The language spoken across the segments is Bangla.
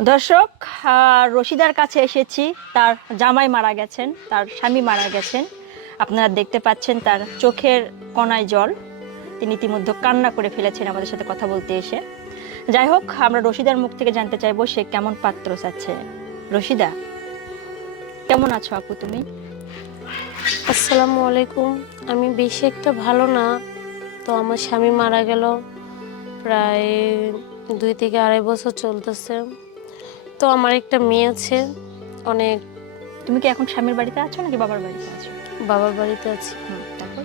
দর্শক, রশিদার কাছে এসেছি। তার জামাই মারা গেছেন, তার স্বামী মারা গেছেন। আপনারা দেখতে পাচ্ছেন তার চোখের কণায় জল। তিনি ইতিমধ্যে কান্না করে ফেলেছেন আমাদের সাথে কথা বলতে এসে। যাই হোক, আমরা রশিদার মুখ থেকে জানতে চাইবো সে কেমন পাত্র চাচ্ছে। রশিদা, কেমন আছো আপু তুমি? আসসালামু আলাইকুম। আমি বেশি একটা ভালো না। তো আমার স্বামী মারা গেল প্রায় 2 থেকে 2.5 বছর চলতেছে। তো আমার একটা মেয়ে আছে, অনেক তুমি কি এখন স্বামীর বাড়িতে আছো নাকি বাবার বাড়িতে আছো? বাবার বাড়িতে আছি। তারপর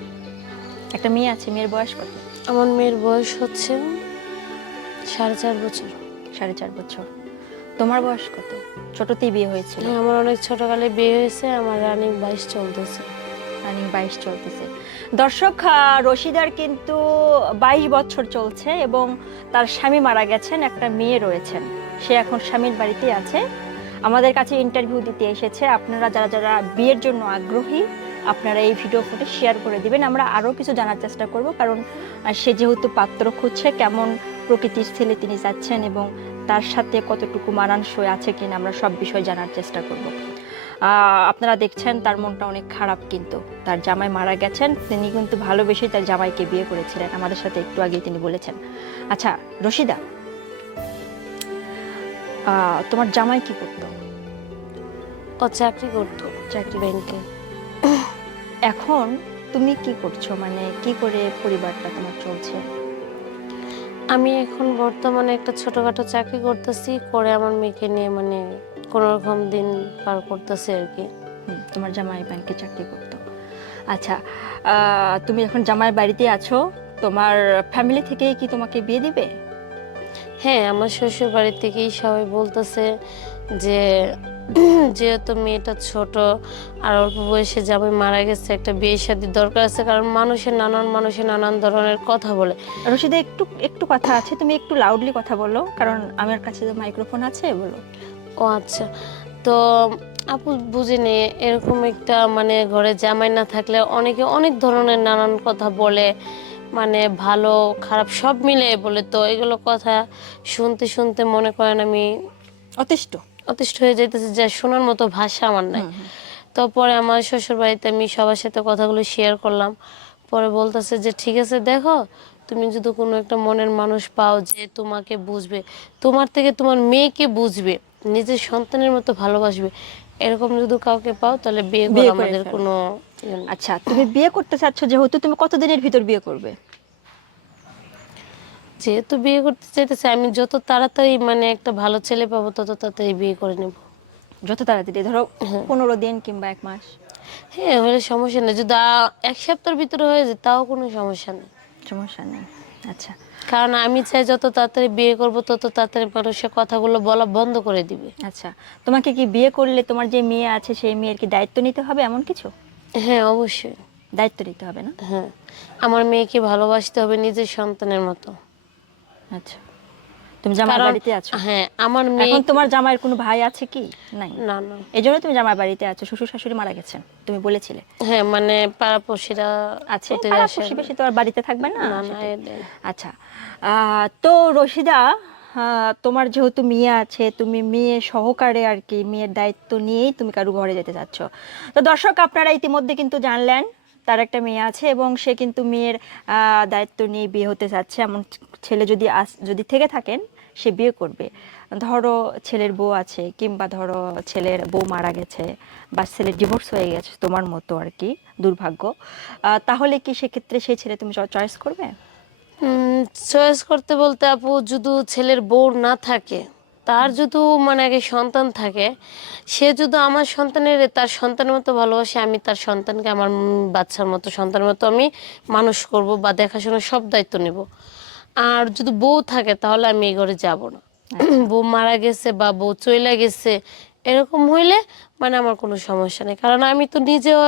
একটা মেয়ে আছে, মেয়ের বয়স কত? আমার মেয়ের বয়স হচ্ছে 4.5 বছর। 4.5 বছর। তোমার বয়স কত? ছোটতেই বিয়ে হয়েছিল? হ্যাঁ, আমার অনেক ছোটকালে বিয়ে হয়েছে। আমার রানিং 22 চলতেছে। রানিং 22 চলতেছে। দর্শক, রশিদার কিন্তু 22 বছর চলছে এবং তার স্বামী মারা গেছেন, একটা মেয়ে রয়েছেন। সে এখন স্বামীর বাড়িতে আছে, আমাদের কাছে ইন্টারভিউ দিতে এসেছে। আপনারা যারা যারা বিয়ের জন্য আগ্রহী, আপনারা এই ভিডিও ফুটেজ শেয়ার করে দিবেন। আমরা আরও কিছু জানার চেষ্টা করব, কারণ সে যেহেতু পাত্র খুঁজছে, কেমন প্রকৃতির ছেলে তিনি চাচ্ছেন এবং তার সাথে কতটুকু মানানসই আছে কিনা আমরা সব বিষয় জানার চেষ্টা করব। আপনারা দেখছেন তার মনটা অনেক খারাপ, কিন্তু তার জামাই মারা গেছেন। তিনি কিন্তু ভালোবেসে তার জামাইকে বিয়ে করেছিলেন, আমাদের সাথে একটু আগে তিনি বলেছেন। আচ্ছা রশিদা, তোমার জামাই কি করতো? ও চাকরি করতো, চাকরি ব্যাংকে। এখন তুমি কি করছো, মানে কি করে পরিবারটা তোমার চলছে? আমি এখন বর্তমানে একটা ছোটখাটো চাকরি করতেছি, করে আমার মেয়েকে নিয়ে কোনো রকম দিন পার করতেছি আর কি। তোমার জামাই ব্যাংকে চাকরি করতো। আচ্ছা, তুমি এখন জামাই বাড়িতে আছো, তোমার ফ্যামিলি থেকে কি তোমাকে বিয়ে দিবে? হ্যাঁ, আমার শ্বশুর বাড়ি থেকেই সবাই বলতেছে যে যেহেতু মেয়েটা ছোট আর অল্প বয়সে জামাই মারা গেছে, একটা বিয়ে শাদীর দরকার আছে, কারণ মানুষের নানান ধরনের কথা বলে। রশিদা, একটু একটু কথা আছে, তুমি একটু লাউডলি কথা বলো, কারণ আমার কাছে যে মাইক্রোফোন আছে, বলো। ও আচ্ছা। তো আপু বুঝিনি, এরকম একটা ঘরে জামাই না থাকলে অনেকে অনেক ধরনের নানান কথা বলে, ভালো খারাপ সব মিলে বলে। তো এগুলো কথা শুনতে শুনতে মনে করেন আমি অতিষ্ঠ অতিষ্ঠ হয়ে যাইতেছে, যে শোনার মতো ভাষা আমার নাই। তো পরে আমার শ্বশুর বাড়িতে আমি সবার সাথে কথাগুলো শেয়ার করলাম। পরে বলতেছে যে ঠিক আছে, দেখো তুমি যদি কোনো একটা মনের মানুষ পাও যে তোমাকে বুঝবে, তোমার থেকে তোমার মেয়েকে বুঝবে, নিজের সন্তানের মতো ভালোবাসবে, এরকম যদি কাউকে পাও তাহলে বিয়ে করো, বিয়ে করে আমাদের ফেলো। কোনো আচ্ছা, তুমি বিয়ে করতে চাচ্ছ যেহেতু, তুমি কতদিনের ভিতর বিয়ে করবে? যেহেতু বিয়ে করতে চাইতেছে, আমি যত তাড়াতাড়ি একটা ভালো ছেলে পাবো তত তাড়াতাড়ি বিয়ে করে নেব। যত তাড়াতাড়ি, ধরো 15 দিন কিংবা 1 মাস। হ্যাঁ, হলে সমস্যা নেই। যদি 1 সপ্তাহের ভিতরে হয়ে যায় তাও কোনো সমস্যা নেই। সমস্যা নেই। আচ্ছা। কারণ আমি চাই যত তাড়াতাড়ি বিয়ে করব তত তাড়াতাড়ি মানুষের কথাগুলো বলা বন্ধ করে দিবে। আচ্ছা, তোমাকে কি বিয়ে করলে তোমার যে মেয়ে আছে সেই মেয়ের কি দায়িত্ব নিতে হবে, এমন কিছু? হ্যাঁ, অবশ্যই। দায়িত্ব নিতে হবে না? হ্যাঁ, আমার মেয়েকে ভালোবাসতে হবে নিজের সন্তানের মতো। আচ্ছা, তুমি জামাই কারণ বাড়িতে আছো? হ্যাঁ, আমার মেয়ে এখন তোমার জামাইয়ের কোনো ভাই আছে কি? নাই? না না। এই জন্য তুমি জামাই বাড়িতে আছো, শ্বশুর শাশুড়ি মারা গেছেন তুমি বলেছিলে। হ্যাঁ, পাড়াপড়শিরা আছে, পাড়া প্রতিবেশী। প্রতিবেশী তো আর বাড়িতে থাকবে না, না না, সেটাই। এটাই। আচ্ছা, তো রশিদা, তোমার যেহেতু মেয়ে আছে, তুমি মেয়ে সহকারে আর কি, মেয়ের দায়িত্ব নিয়েই তুমি কারো ঘরে যেতে চাচ্ছ। তো দর্শক, আপনারা ইতিমধ্যে কিন্তু জানলেন তার একটা মেয়ে আছে এবং সে কিন্তু মেয়ের দায়িত্ব নিয়ে বিয়ে হতে চাচ্ছে। এমন ছেলে যদি যদি থেকে থাকেন, সে বিয়ে করবে। ধরো ছেলের বউ আছে, কিংবা ধরো ছেলের বউ মারা গেছে বা ছেলের ডিভোর্স হয়ে গেছে, তোমার মতো আর কি দুর্ভাগ্য, তাহলে কি সেক্ষেত্রে সেই ছেলে তুমি চয়েস করবে? চয়েস করতে বলতে আপু, যদি ছেলের বউ না থাকে, তার যদি আগে সন্তান থাকে, সে যদি আমার তার সন্তানের মতো ভালোবাসে, আমি তার সন্তানকে আমার বাচ্চার মতো, সন্তানের মতো আমি মানুষ করব বা দেখাশোনার সব দায়িত্ব নেব। আর যদি বউ থাকে তাহলে আমি এই ঘরে যাব না। বউ মারা গেছে বা বউ চইলা গেছে, এরকম হইলে আমার কোনো সমস্যা নেই, কারণ আমি তো নিজেও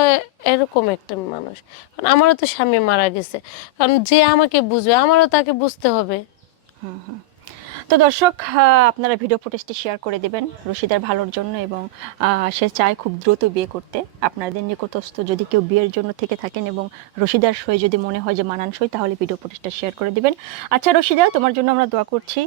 এরকম একটা মানুষ। কারণ আমারও তো স্বামী মারা গেছে, কারণ যে আমাকে বুঝবে আমারও তাকে বুঝতে হবে। তো দর্শক, আপনারা ভিডিও ফুটেজটি শেয়ার করে দেবেন রশিদার ভালোর জন্য, এবং সে চায় খুব দ্রুত বিয়ে করতে। আপনাদের নিকটস্থ যদি কেউ বিয়ের জন্য থেকে থাকেন এবং রশিদার সই যদি মনে হয় যে মানানসই, তাহলে ভিডিও ফুটেজটা শেয়ার করে দিবেন। আচ্ছা রশিদা, তোমার জন্য আমরা দোয়া করছি।